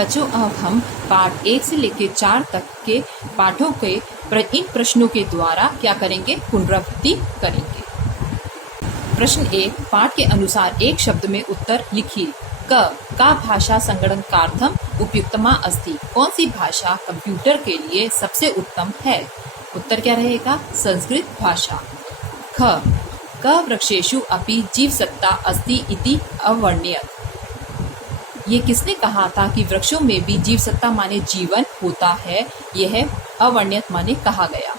बच्चों, अब हम पाठ 1 से लेकर 4 तक के पाठों के इन प्रश्नों के द्वारा क्या करेंगे, पुनरावृत्ति करेंगे। प्रश्न 1, पाठ के अनुसार एक शब्द में उत्तर लिखिए। का भाषा संगणकार्थम उपयुक्तमा अस्ति। कौन सी भाषा कंप्यूटर के लिए सबसे उत्तम है? उत्तर क्या रहेगा? संस्कृत भाषा। क वृक्षेषु अपि जीवसत्ता अस्ति इति अवर्ण्यत। ये किसने कहा था कि वृक्षों में भी जीव सत्ता माने जीवन होता है? यह अवर्ण्यत माने कहा गया।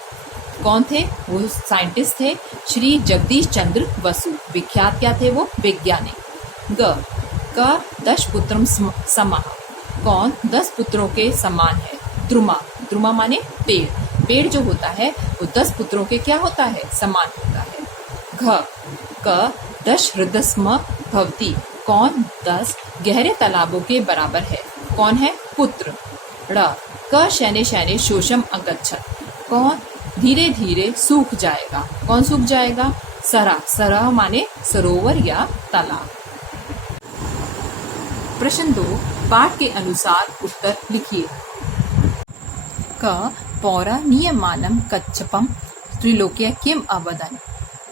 कौन थे वो? साइंटिस्ट थे श्री जगदीश चंद्र बसु। विख्यात क्या थे वो? वैज्ञानिक। क 10 पुत्रम समाः। कौन 10 पुत्रों के समान है? द्रुमा। द्रुमा माने पेड़। पेड़ जो होता है वो 10 पुत्रों के क्या होता है? समान होता है। क 10 हृदस्म भवति। कौन 10 गहरे तालाबों के बराबर है? कौन है? पुत्र। क शैने शैने शोषम अगच्छत। कौन धीरे धीरे सूख जाएगा? कौन सूख जाएगा? सरा। सरा माने सरोवर या तालाब। प्रश्न 2, पाठ के अनुसार उत्तर लिखिए। क पौरा नियमानम कच्छपम त्रिलोक्य किम अवदन।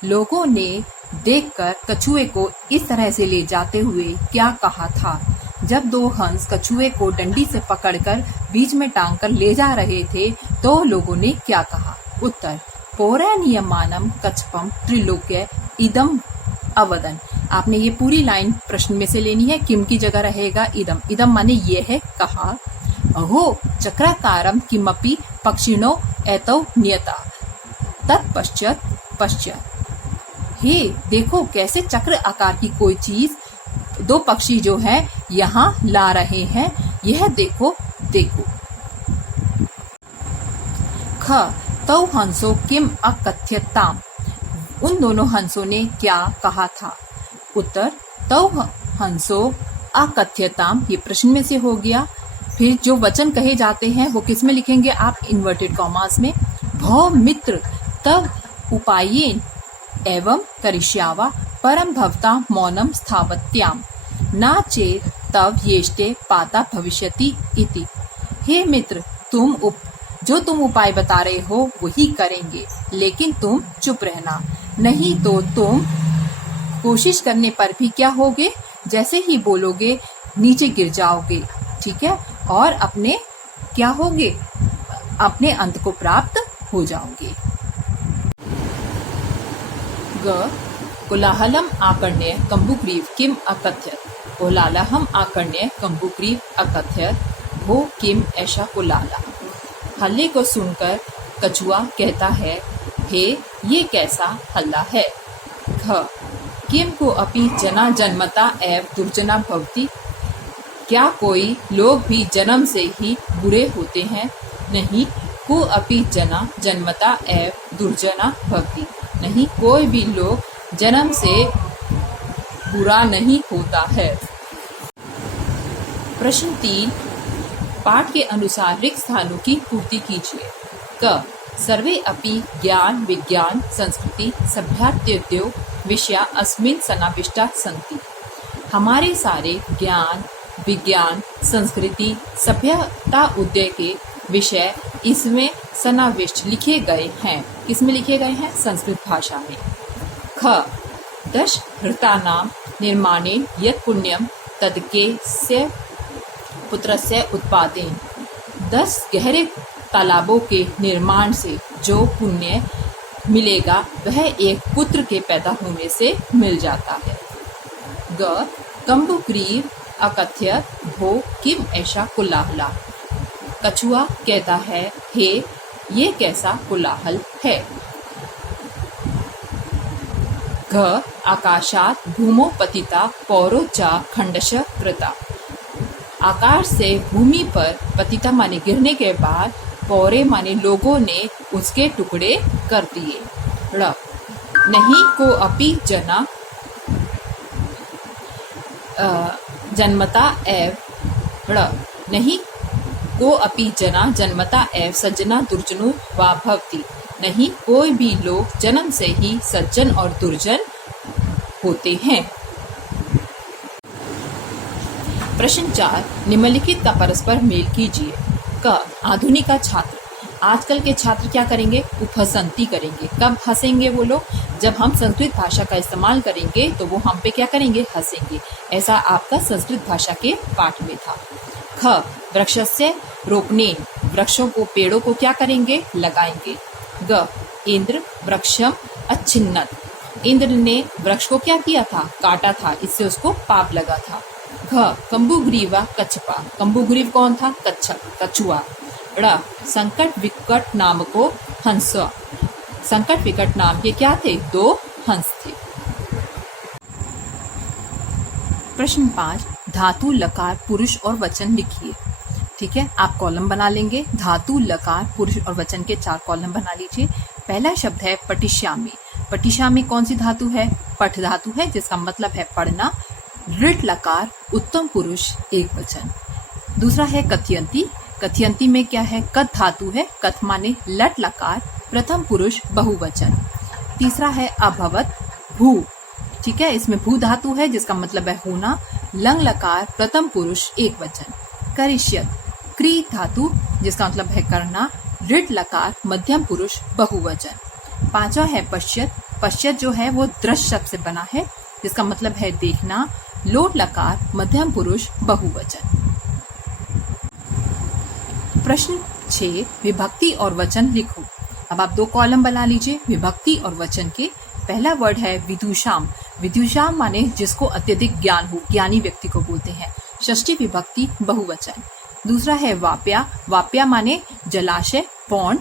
लोगों ने देखकर कछुए को इस तरह से ले जाते हुए क्या कहा था? जब 2 हंस कछुए को डंडी से पकड़कर बीच में टांगकर ले जा रहे थे तो लोगों ने क्या कहा? उत्तर पौरा नियमानम कच्छपम त्रिलोक्य इदम अवदन। आपने ये पूरी लाइन प्रश्न में से लेनी है। किम की जगह रहेगा इदम। इदम माने ये है, कहा। अहो चक्राकारम किमपि पक्षिणो एतौ नियता तत्पश्चात। हे देखो कैसे चक्र आकार की कोई चीज 2 पक्षी जो है यहाँ ला रहे हैं। यह देखो। ख तौ हंसो किम अकथ्यताम। उन दोनों हंसों ने क्या कहा था? उत्तर तौ हंसो अकथ्यताम। ये प्रश्न में से हो गया। फिर जो वचन कहे जाते हैं वो किस में लिखेंगे आप? इन्वर्टेड कॉमास में। भव मित्र तव उपायेन एवं करिष्यावा परम भवता मौनम स्थावत्याम ना चेत तव येष्टे पाता भविष्यति इति। हे मित्र, जो तुम उपाय बता रहे हो वही करेंगे, लेकिन तुम चुप रहना, नहीं तो तुम कोशिश करने पर भी क्या होगे? जैसे ही बोलोगे नीचे गिर जाओगे। ठीक है? और अपने क्या होगे? अपने अंत को प्राप्त हो जाओगे। ग कोलाहलम आकर्ण्य कम्बुग्रीव किम अकथ्यत। कोलाहलम आकर्ण्य कम्बुग्रीव अकथ्यत। वो किम ऐसा कोलाहला। हल्ले को सुनकर कछुआ कहता है, हे ये कैसा हल्ला है? घ किम को अपि जना जन्मता एव दुर्जना भवति। क्या कोई लोग भी जन्म से ही बुरे होते हैं? नहीं। को अपि जना जन्मता एव दुर्जना भवति। नहीं, कोई भी लोग जन्म से बुरा नहीं होता है। प्रश्न 3, पाठ के अनुसार रिक्त स्थानों की पूर्ति कीजिए। क सर्वे अपि ज्ञान विज्ञान संस्कृति सभ्यात्योद्योग विषया अस्मिन् समाविष्टा सन्ति। हमारे सारे ज्ञान विज्ञान संस्कृति सभ्यता उद्योग के विषय इसमें समाविष्ट लिखे गए हैं। किसमें लिखे गए हैं? संस्कृत भाषा में। ख 10 हृतानां निर्माणे यत् पुण्यम तद्केस्य पुत्रस्य उत्पादेन। 10 गहरे तालाबों के निर्माण से जो पुण्य मिलेगा वह एक पुत्र के पैदा होने से मिल जाता है। ग कम्बुग्रीव अकथ्यत भो किम ऐसा कोलाहला। कछुआ कहता है, हे ये कैसा कोलाहल है? घ आकाशात भूमो पतिता पौरो चा खंडश कृता। आकाश से भूमि पर पतिता माने गिरने के बाद पौरे माने लोगों ने उसके टुकड़े कर दिए। ड़ नहीं को अपि जना जन्मता एव। ड़ नहीं को अपि जना जन्मता एव सज्जना दुर्जनो वा भवति। नहीं, कोई भी लोग जन्म से ही सज्जन और दुर्जन होते हैं। प्रश्न 4, निम्नलिखित का परस्पर मेल कीजिए। क, आधुनिक का छात्र। आजकल के छात्र क्या करेंगे? उपहसंती करेंगे। कब हंसेंगे वो लोग? जब हम संस्कृत भाषा का इस्तेमाल करेंगे तो वो हम पे क्या करेंगे? हंसेंगे। ऐसा आपका संस्कृत भाषा के पाठ में था। ख, वृक्षस्य रोपणेन। वृक्षों को, पेड़ों को क्या करेंगे? लगाएंगे। ग, इंद्र वृक्षम अच्छिन्नत। इंद्र ने वृक्ष को क्या किया था? काटा था, इससे उसको पाप लगा था। घ, कम्बुग्रीवा कच्छपा। कम्बुग्रीव कौन था? कच्छप, कछुआ। ड़, संकट विकट नाम को हंस। संकट विकट नाम के क्या थे? 2 हंस थे। प्रश्न 5, धातु लकार पुरुष और वचन लिखिए। ठीक है, आप कॉलम बना लेंगे। धातु लकार पुरुष और वचन के 4 कॉलम बना लीजिए। पहला शब्द है पटिश्यामी। पटिश्यामी कौन सी धातु है? पठ धातु है, जिसका मतलब है पढ़ना। ऋट लकार उत्तम पुरुष एक वचन। दूसरा है कथयंती। कथयंती में क्या है? कथ धातु है। कथ माने लट लकार प्रथम पुरुष बहुवचन। तीसरा है अभवत भू। ठीक है, इसमें भू धातु है, जिसका मतलब है होना। लंग लकार प्रथम पुरुष एक वचन। करिष्यत क्री धातु, जिसका मतलब है करना। ऋट लकार मध्यम पुरुष बहुवचन। पांचवा है पश्यत। पश्यत जो है वो दृश्य शब्द से बना है, जिसका मतलब है देखना। लोट लकार मध्यम पुरुष बहुवचन। प्रश्न 6, विभक्ति और वचन लिखो। अब आप 2 कॉलम बना लीजिए विभक्ति और वचन के। पहला वर्ड है विदुषाम। विदुषाम माने जिसको अत्यधिक ज्ञान हो, ज्ञानी व्यक्ति को बोलते हैं। षष्ठी विभक्ति बहुवचन। दूसरा है वाप्या। वाप्या माने जलाशय, पौंड।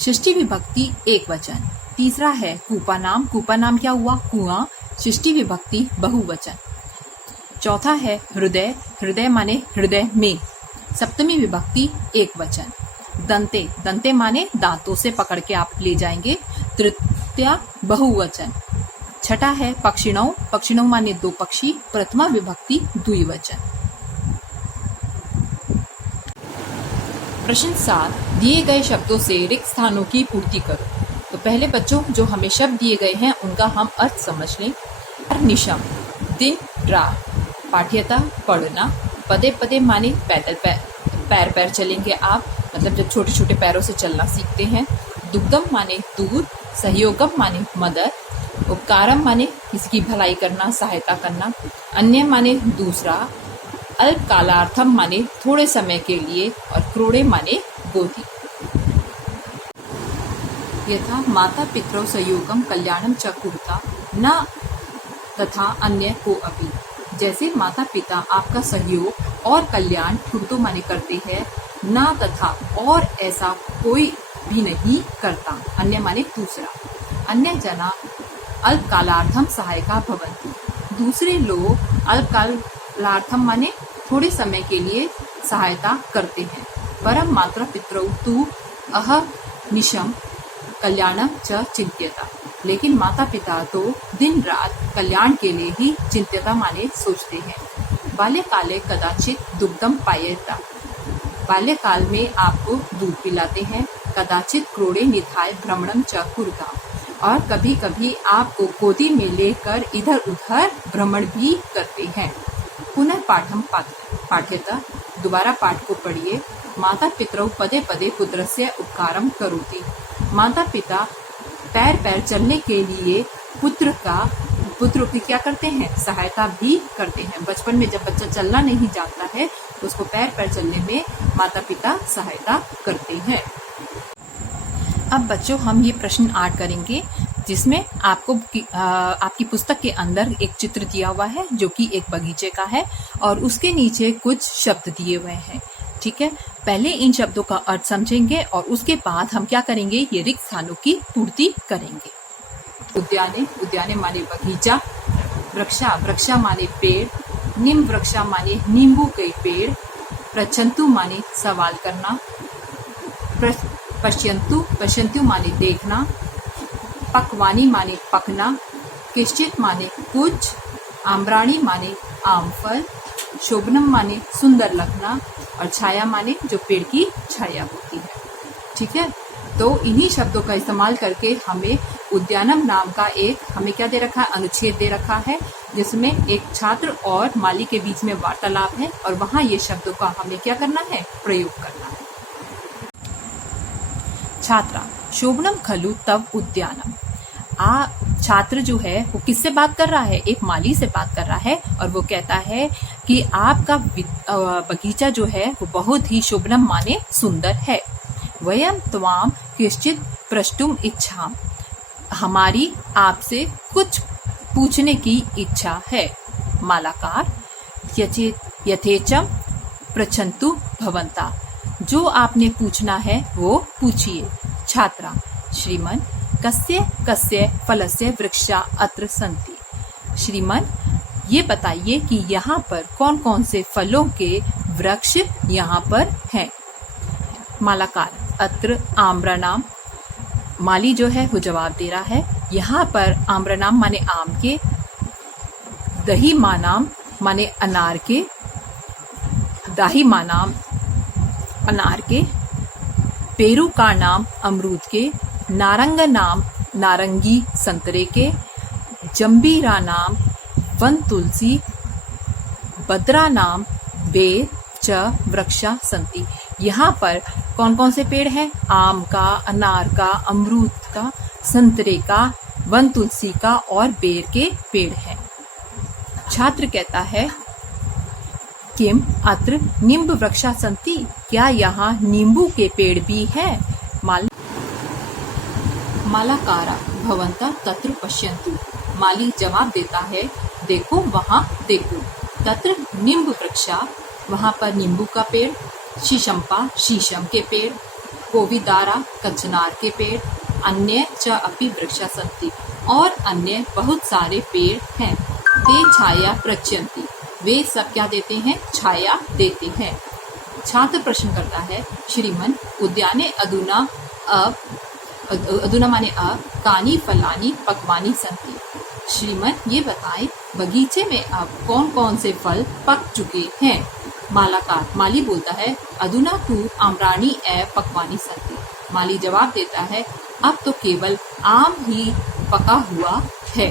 षष्ठी विभक्ति एक वचन। तीसरा है कूपा नाम। कूपा नाम क्या हुआ? कुआं। षष्ठी विभक्ति बहुवचन। चौथा है हृदय। हृदय माने हृदय में। सप्तमी विभक्ति एक वचन। दंते। दंते माने दांतों से पकड़ के आप ले जाएंगे। तृतीया बहुवचन। छठा है पक्षिणौ। पक्षिणौ माने 2 पक्षी। प्रथमा विभक्ति द्विवचन। प्रश्न 7, दिए गए शब्दों से रिक्त स्थानों की पूर्ति करो। तो पहले बच्चों, जो हमें शब्द दिए गए हैं उनका हम अर्थ समझ लें। निशम, दिन रात। पाठ्यता, पढ़ना। पदे पदे माने पैदल पैर पैर चलेंगे आप, मतलब जब छोटे छोटे पैरों से चलना सीखते हैं। दुग्धम माने दूध। सहयोगम माने मदद। उपकारम माने किसी की भलाई करना, सहायता करना। अन्य माने दूसरा। अल्पकालार्थम माने थोड़े समय के लिए। और क्रोड़े माने गोदी। यथा माता पितरौ सहयोगम कल्याणम च कुरुता न तथा अन्य को अपि। जैसे माता पिता आपका सहयोग और कल्याण कुरुतो माने करते हैं, न तथा और ऐसा कोई भी नहीं करता। अन्य माने दूसरा। अन्य जना अल्पकालार्थम सहायका भवन्ति। दूसरे लोग अल्पकालार्थम माने थोड़े समय के लिए सहायता करते हैं। परम माता पितरौ तु अहर्निशम कल्याणम च चिंत्यता। लेकिन माता पिता तो दिन रात कल्याण के लिए ही चिंत्यता माने सोचते हैं। बाल्यकाले कदाचित दुग्धम पायेता। बाल्यकाल में आपको दूध पिलाते हैं। कदाचित क्रोड़े निधाय भ्रमणम च कुरुता। और कभी कभी आपको गोदी में लेकर इधर उधर भ्रमण भी करते हैं। पुनर्पाठम पाठ्यता। दोबारा पाठ को पढ़िए। माता पितरौ पदे पदे पुत्रस्य उपकारम करोति। माता पिता पैर पैर चलने के लिए पुत्र की क्या करते हैं? सहायता भी करते हैं। बचपन में जब बच्चा चलना नहीं जानता है तो उसको पैर पैर चलने में माता पिता सहायता करते हैं। अब बच्चों, हम ये प्रश्न 8 करेंगे, जिसमें आपको आपकी पुस्तक के अंदर एक चित्र दिया हुआ है जो कि एक बगीचे का है और उसके नीचे कुछ शब्द दिए हुए हैं। ठीक है, पहले इन शब्दों का अर्थ समझेंगे और उसके बाद हम क्या करेंगे? ये रिक्त स्थानों की पूर्ति करेंगे। उद्याने। उद्याने माने बगीचा। वृक्षा। वृक्षा माने पेड़। निम वृक्षा माने नींबू के पेड़। पृच्छन्तु माने सवाल करना। पश्यन्तु। पश्यन्तु माने देखना। पक्वानी माने पकना। किश्चित माने कुछ। आम्राणी माने आम फल। शोभनम माने सुंदर लगना। और छाया माने जो पेड़ की छाया होती है। ठीक है, तो इन्हीं शब्दों का इस्तेमाल करके हमें उद्यानम नाम का एक हमें क्या दे रखा है? अनुच्छेद दे रखा है, जिसमें एक छात्र और माली के बीच में वार्तालाप है और वहाँ ये शब्दों का हमें क्या करना है, प्रयोग करना है। छात्रा शोभनम खलु तव उद्यानम। छात्र जो है वो किससे बात कर रहा है, एक माली से बात कर रहा है और वो कहता है कि आपका बगीचा जो है वो बहुत ही शोभनम माने सुंदर है। वयम त्वाम किश्चित प्रष्टुम इच्छाम। हमारी आपसे कुछ पूछने की इच्छा है। मालाकार यथेचम पृच्छन्तु भवन्ता। जो आपने पूछना है वो पूछिए। छात्रा श्रीमन कस्य कस्य फलस्य वृक्षा अत्र सन्ति। श्रीमन ये बताइए कि यहाँ पर कौन कौन से फलों के वृक्ष यहाँ पर हैं। मालाकार अत्र आम्रनाम। माली जो है वो जवाब दे रहा है यहाँ पर आम्रनाम माने आम के, दही मानाम माने अनार के, दाही मानाम अनार के, पेरू का नाम अमरूद के, नारंग नाम नारंगी संतरे के, जंबीरा नाम वन तुलसी, बद्रा नाम बेर च वृक्षा संति। यहाँ पर कौन कौन से पेड़ हैं, आम का, अनार का, अमरूद का, संतरे का, वन तुलसी का और बेर के पेड़ हैं। छात्र कहता है किम अत्र नींब वृक्षा संति। क्या यहाँ नींबू के पेड़ भी हैं। मालाकारा भवंता तत्र पश्यन्तु। माली जवाब देता है देखो वहाँ देखो। तत्र नींब वृक्षा, वहाँ पर नींबू का पेड़, शीशम्पा शीशम के पेड़, कोविदारा कचनार के पेड़, अन्य च अपि वृक्षा सन्ति और अन्य बहुत सारे पेड़ हैं। ते छाया प्रच्यन्ति। वे सब क्या देते हैं, छाया देते हैं। छात्र प्रश्न करता है श्रीमन उद्याने अधुना अधुना माने कानी फलानी पक्वानी सन्ति। श्रीमन ये बताएं बगीचे में अब कौन कौन से फल पक चुके हैं। मालाकार माली बोलता है अधुना तू आम्राणी एव पक्वानी सन्ति। माली जवाब देता है अब तो केवल आम ही पका हुआ है।